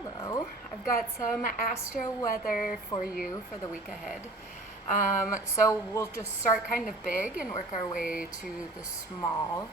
Hello, I've got some astro weather for you for the week ahead. So we'll just start kind of big and work our way to the small.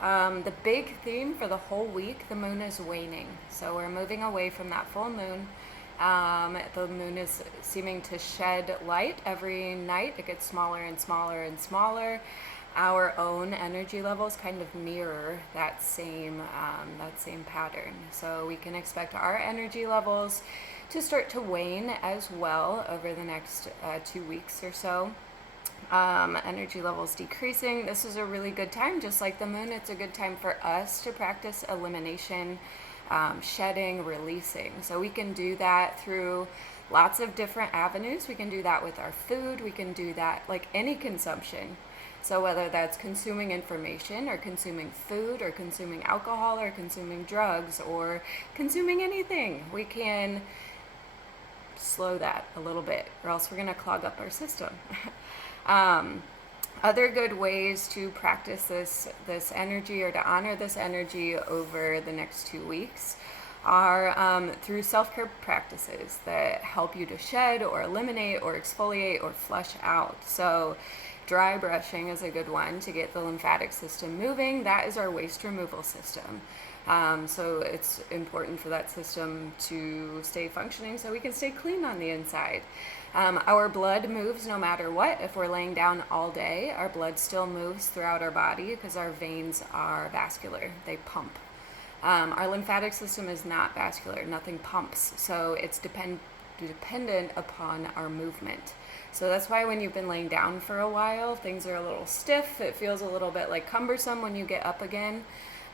The big theme for the whole week, the moon is waning. So we're moving away from that full moon. The moon is seeming to shed light every night. It gets smaller and smaller and smaller. Our own energy levels kind of mirror that same pattern. So we can expect our energy levels to start to wane as well over the next 2 weeks or so. Energy levels decreasing. This is a really good time, just like the moon. It's a good time for us to practice elimination, shedding, releasing. So we can do that through lots of different avenues. We can do that with our food. We can do that like any consumption. So whether that's consuming information or consuming food or consuming alcohol or consuming drugs or consuming anything, we can slow that a little bit, or else we're going to clog up our system. Other good ways to practice this energy or to honor this energy over the next 2 weeks are through self-care practices that help you to shed or eliminate or exfoliate or flush out. So dry brushing is a good one to get the lymphatic system moving. That is our waste removal system. So it's important for that system to stay functioning so we can stay clean on the inside. Our blood moves no matter what. If we're laying down all day, our blood still moves throughout our body because our veins are vascular. They pump. Our lymphatic system is not vascular. Nothing pumps. So it's dependent upon our movement. So that's why when you've been laying down for a while, things are a little stiff. It feels a little bit like cumbersome when you get up again.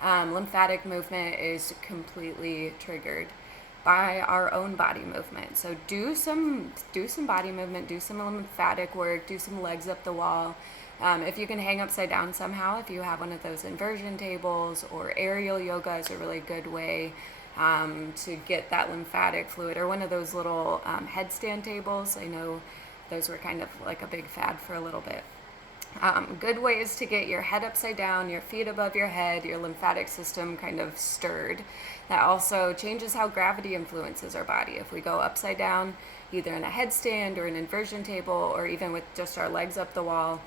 Lymphatic movement is completely triggered by our own body movement. So do some body movement, do some lymphatic work, do some legs up the wall. If you can hang upside down somehow, if you have one of those inversion tables, or aerial yoga is a really good way to get that lymphatic fluid, or one of those little headstand tables. I know those were kind of like a big fad for a little bit. Good ways to get your head upside down, your feet above your head, your lymphatic system kind of stirred. That also changes how gravity influences our body. If we go upside down, either in a headstand or an inversion table, or even with just our legs up the wall,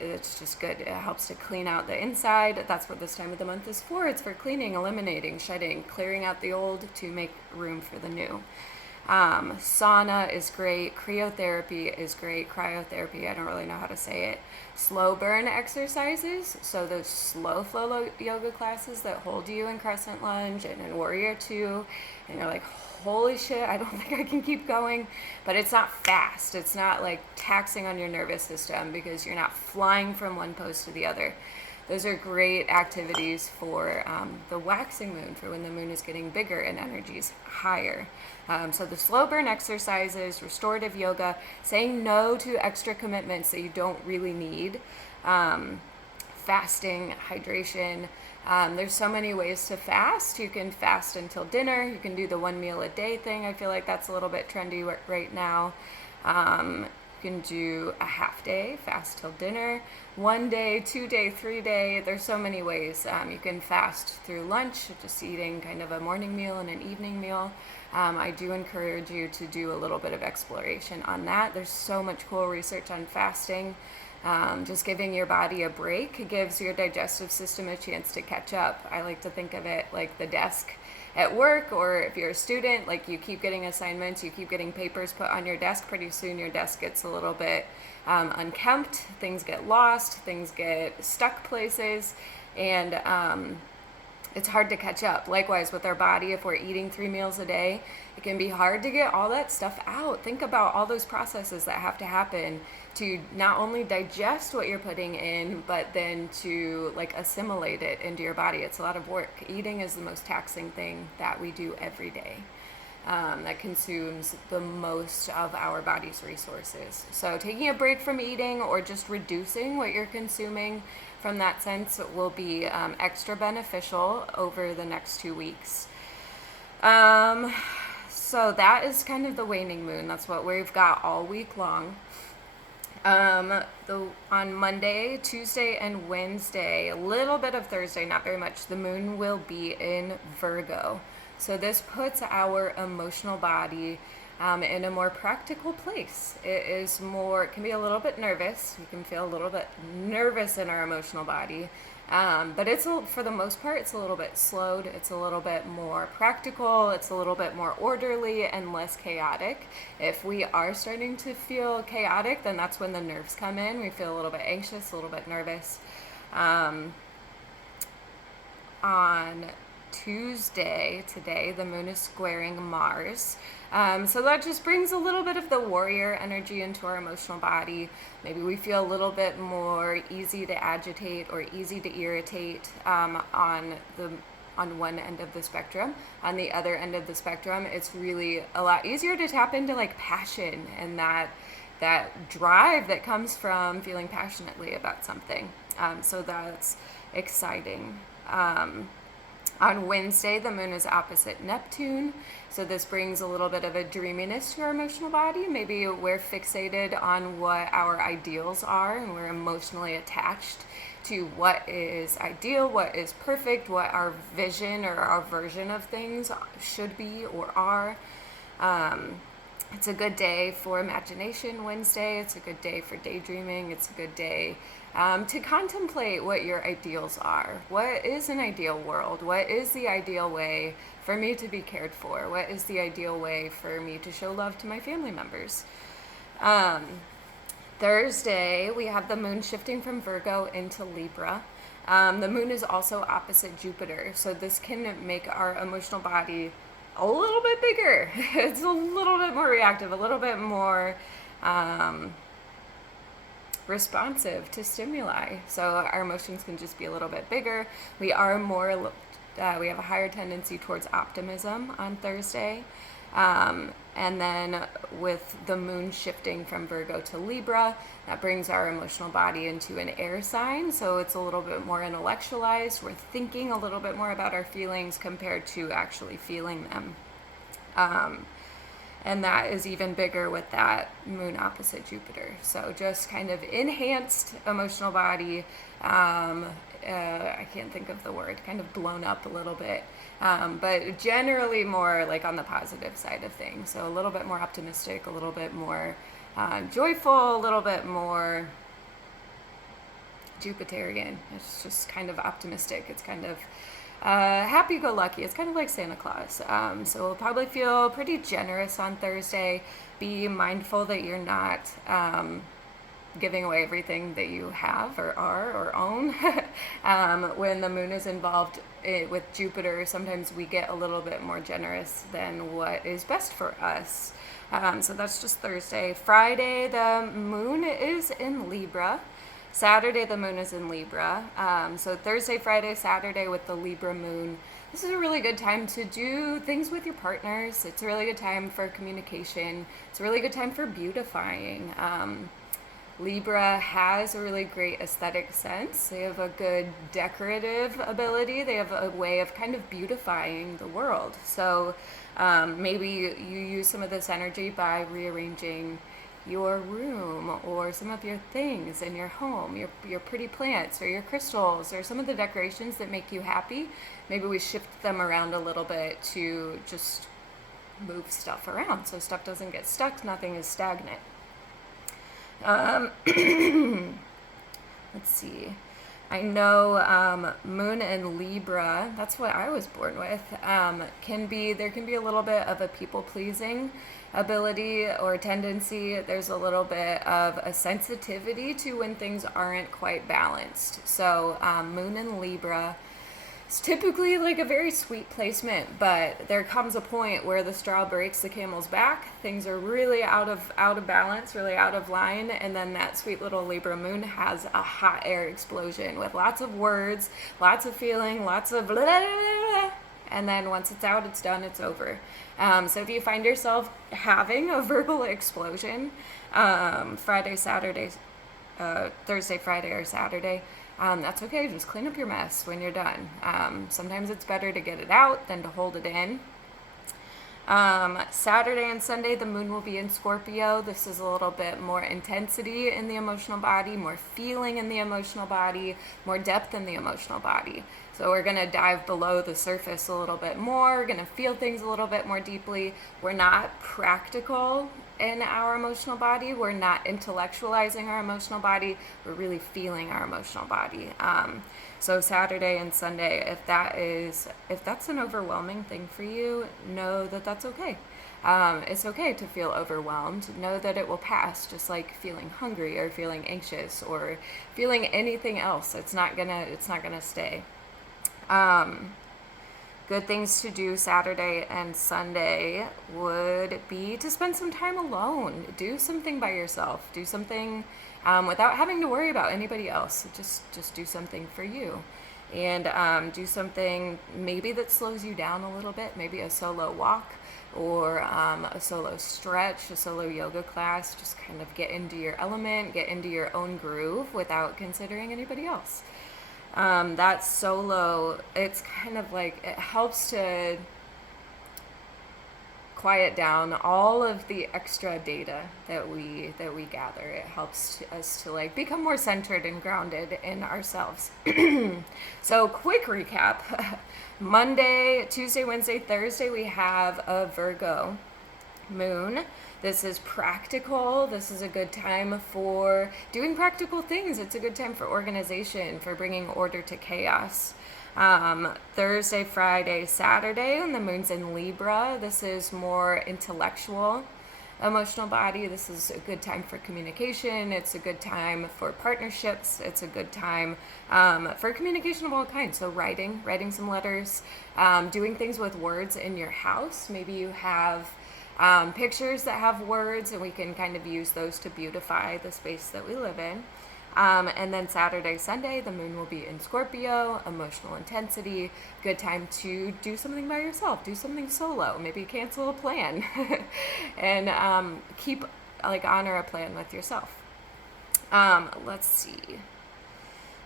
it's just good. It helps to clean out the inside. That's what this time of the month is for. It's for cleaning, eliminating, shedding, clearing out the old to make room for the new. Sauna is great. Cryotherapy is great. Cryotherapy, I don't really know how to say it. Slow burn exercises. So those slow flow yoga classes that hold you in crescent lunge and in warrior two. And you're like, holy shit, I don't think I can keep going. But it's not fast. It's not like taxing on your nervous system because you're not flying from one pose to the other. Those are great activities for the waxing moon, for when the moon is getting bigger and energy's higher. So the slow burn exercises, restorative yoga, saying no to extra commitments that you don't really need, fasting, hydration. There's so many ways to fast. You can fast until dinner. You can do the 1 meal a day thing. I feel like that's a little bit trendy right now. You can do a half day, fast till dinner, 1 day, 2 day, 3 day. There's so many ways. You can fast through lunch, just eating kind of a morning meal and an evening meal. I do encourage you to do a little bit of exploration on that. There's so much cool research on fasting. Just giving your body a break gives your digestive system a chance to catch up. I like to think of it like the desk at work, or if you're a student, like you keep getting assignments, you keep getting papers put on your desk. Pretty soon your desk gets a little bit unkempt, things get lost, things get stuck places, and it's hard to catch up. Likewise with our body, if we're eating 3 meals a day, it can be hard to get all that stuff out. Think about all those processes that have to happen to not only digest what you're putting in, but then to like assimilate it into your body. It's a lot of work. Eating is the most taxing thing that we do every day. That consumes the most of our body's resources. So taking a break from eating or just reducing what you're consuming from that sense will be extra beneficial over the next 2 weeks. So that is kind of the waning moon. That's what we've got all week long. On Monday, Tuesday, and Wednesday, a little bit of Thursday, not very much, the moon will be in Virgo. So this puts our emotional body in a more practical place. It can be a little bit nervous. We can feel a little bit nervous in our emotional body. But for the most part, it's a little bit slowed. It's a little bit more practical. It's a little bit more orderly and less chaotic. If we are starting to feel chaotic, then that's when the nerves come in. We feel a little bit anxious, a little bit nervous. On Tuesday, today, the moon is squaring Mars. So that just brings a little bit of the warrior energy into our emotional body. Maybe we feel a little bit more easy to agitate or easy to irritate on one end of the spectrum. On the other end of the spectrum, it's really a lot easier to tap into like passion and that drive that comes from feeling passionately about something. So that's exciting. On Wednesday, the moon is opposite Neptune, so this brings a little bit of a dreaminess to our emotional body. Maybe we're fixated on what our ideals are, and we're emotionally attached to what is ideal, what is perfect, what our vision or our version of things should be or are. It's a good day for imagination Wednesday. It's a good day for daydreaming. It's a good day to contemplate what your ideals are. What is an ideal world? What is the ideal way for me to be cared for? What is the ideal way for me to show love to my family members? Thursday, we have the moon shifting from Virgo into Libra. The moon is also opposite Jupiter, so this can make our emotional body a little bit bigger. It's a little bit more reactive, a little bit more responsive to stimuli. So our emotions can just be a little bit bigger. We have a higher tendency towards optimism on Thursday. And then with the moon shifting from Virgo to Libra, that brings our emotional body into an air sign. So it's a little bit more intellectualized. We're thinking a little bit more about our feelings compared to actually feeling them. And that is even bigger with that moon opposite Jupiter. So just kind of enhanced emotional body. I can't think of the word, kind of blown up a little bit. But generally more like on the positive side of things. So a little bit more optimistic, a little bit more joyful, a little bit more Jupiterian. It's just kind of optimistic. It's kind of happy-go-lucky. It's kind of like Santa Claus. So we'll probably feel pretty generous on Thursday. Be mindful that you're not giving away everything that you have or are or own. When the moon is involved with Jupiter, sometimes we get a little bit more generous than what is best for us. So that's just Thursday. Friday, the moon is in Libra. Saturday, the moon is in Libra. So Thursday, Friday, Saturday with the Libra moon. This is a really good time to do things with your partners. It's a really good time for communication. It's a really good time for beautifying. Libra has a really great aesthetic sense. They have a good decorative ability. They have a way of kind of beautifying the world. So maybe you use some of this energy by rearranging your room or some of your things in your home, your pretty plants or your crystals or some of the decorations that make you happy. Maybe we shift them around a little bit to just move stuff around so stuff doesn't get stuck, nothing is stagnant. Let's see. I know moon and Libra, that's what I was born with, there can be a little bit of a people-pleasing ability or tendency. There's a little bit of a sensitivity to when things aren't quite balanced. So moon and Libra, it's typically like a very sweet placement, but there comes a point where the straw breaks the camel's back. Things are really out of balance, really out of line, and then that sweet little Libra moon has a hot air explosion with lots of words, lots of feeling, lots of blah, blah, blah, and then once it's out, it's done, it's over. So if you find yourself having a verbal explosion Thursday, Friday, or Saturday, that's okay. Just clean up your mess when you're done. Sometimes it's better to get it out than to hold it in. Saturday and Sunday, the moon will be in Scorpio. This is a little bit more intensity in the emotional body, more feeling in the emotional body, more depth in the emotional body. So we're going to dive below the surface a little bit more. We're going to feel things a little bit more deeply. We're not practical in our emotional body. We're not intellectualizing our emotional body. We're really feeling our emotional body. So Saturday and Sunday, if that's an overwhelming thing for you, know that that's okay. It's okay to feel overwhelmed. Know that it will pass, just like feeling hungry or feeling anxious or feeling anything else. It's not gonna stay. Good things to do Saturday and Sunday would be to spend some time alone. Do something by yourself. Do something without having to worry about anybody else. Just do something for you. And do something maybe that slows you down a little bit. Maybe a solo walk or a solo stretch, a solo yoga class. Just kind of get into your element, get into your own groove without considering anybody else. That solo, it's kind of like, it helps to quiet down all of the extra data that we gather. It helps us to like become more centered and grounded in ourselves. So quick recap. Monday, Tuesday, Wednesday, Thursday, we have a Virgo moon. This is practical. This is a good time for doing practical things. It's a good time for organization, for bringing order to chaos. Thursday, Friday, Saturday, and the moon's in Libra. This is more intellectual, emotional body. This is a good time for communication. It's a good time for partnerships. It's a good time for communication of all kinds. So writing some letters, doing things with words in your house. Maybe you have pictures that have words, and we can kind of use those to beautify the space that we live in. And then Saturday, Sunday, the moon will be in Scorpio, emotional intensity, good time to do something by yourself, do something solo, maybe cancel a plan, and honor a plan with yourself. Let's see.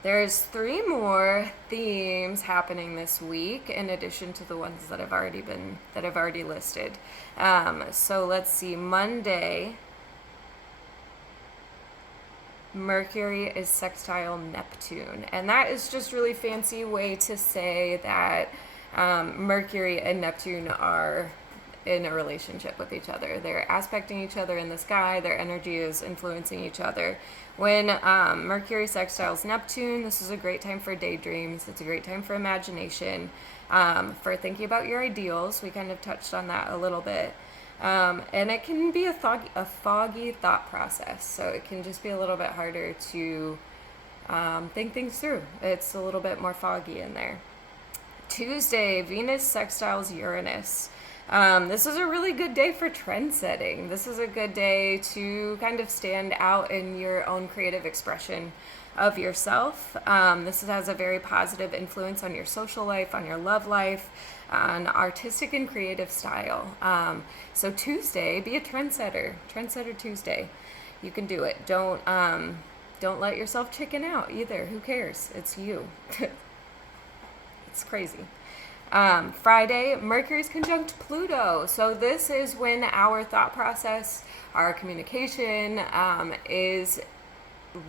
There's 3 more themes happening this week in addition to the ones that I've already listed. So let's see. Monday, Mercury is sextile Neptune, and that is just really fancy way to say that Mercury and Neptune are in a relationship with each other. They're aspecting each other in the sky. Their energy is influencing each other. When Mercury sextiles Neptune, this is a great time for daydreams. It's a great time for imagination, for thinking about your ideals. We kind of touched on that a little bit. And it can be a foggy thought process, so it can just be a little bit harder to think things through. It's a little bit more foggy in there. Tuesday, Venus sextiles Uranus. This is a really good day for trend setting. This is a good day to kind of stand out in your own creative expression of yourself. This has a very positive influence on your social life, on your love life, on artistic and creative style. So Tuesday, be a trendsetter. Trendsetter Tuesday. You can do it. Don't let yourself chicken out either. Who cares? It's you. It's crazy. Friday, Mercury's conjunct Pluto. So this is when our thought process, our communication is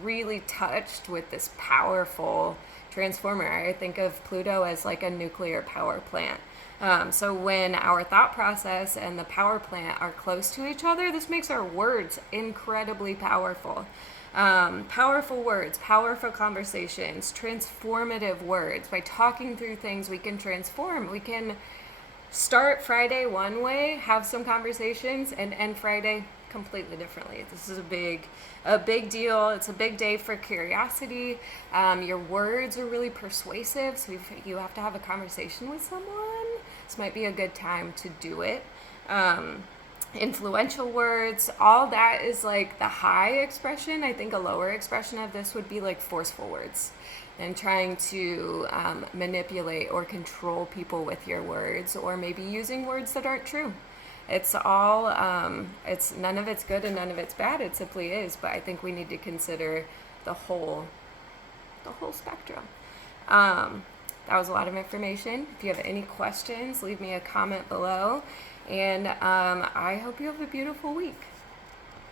really touched with this powerful transformer. I think of Pluto as like a nuclear power plant. So when our thought process and the power plant are close to each other, this makes our words incredibly powerful. Powerful words, powerful conversations, transformative words. By talking through things, we can transform. We can start Friday one way, have some conversations, and end Friday completely differently. This is a big deal. It's a big day for curiosity. Your words are really persuasive, so you have to have a conversation with someone. This might be a good time to do it. Influential words, all that is like the high expression. I think a lower expression of this would be like forceful words and trying to manipulate or control people with your words, or maybe using words that aren't true. It's all, it's none of it's good and none of it's bad. It simply is. But I think we need to consider the whole spectrum. That was a lot of information. If you have any questions, leave me a comment below. And I hope you have a beautiful week.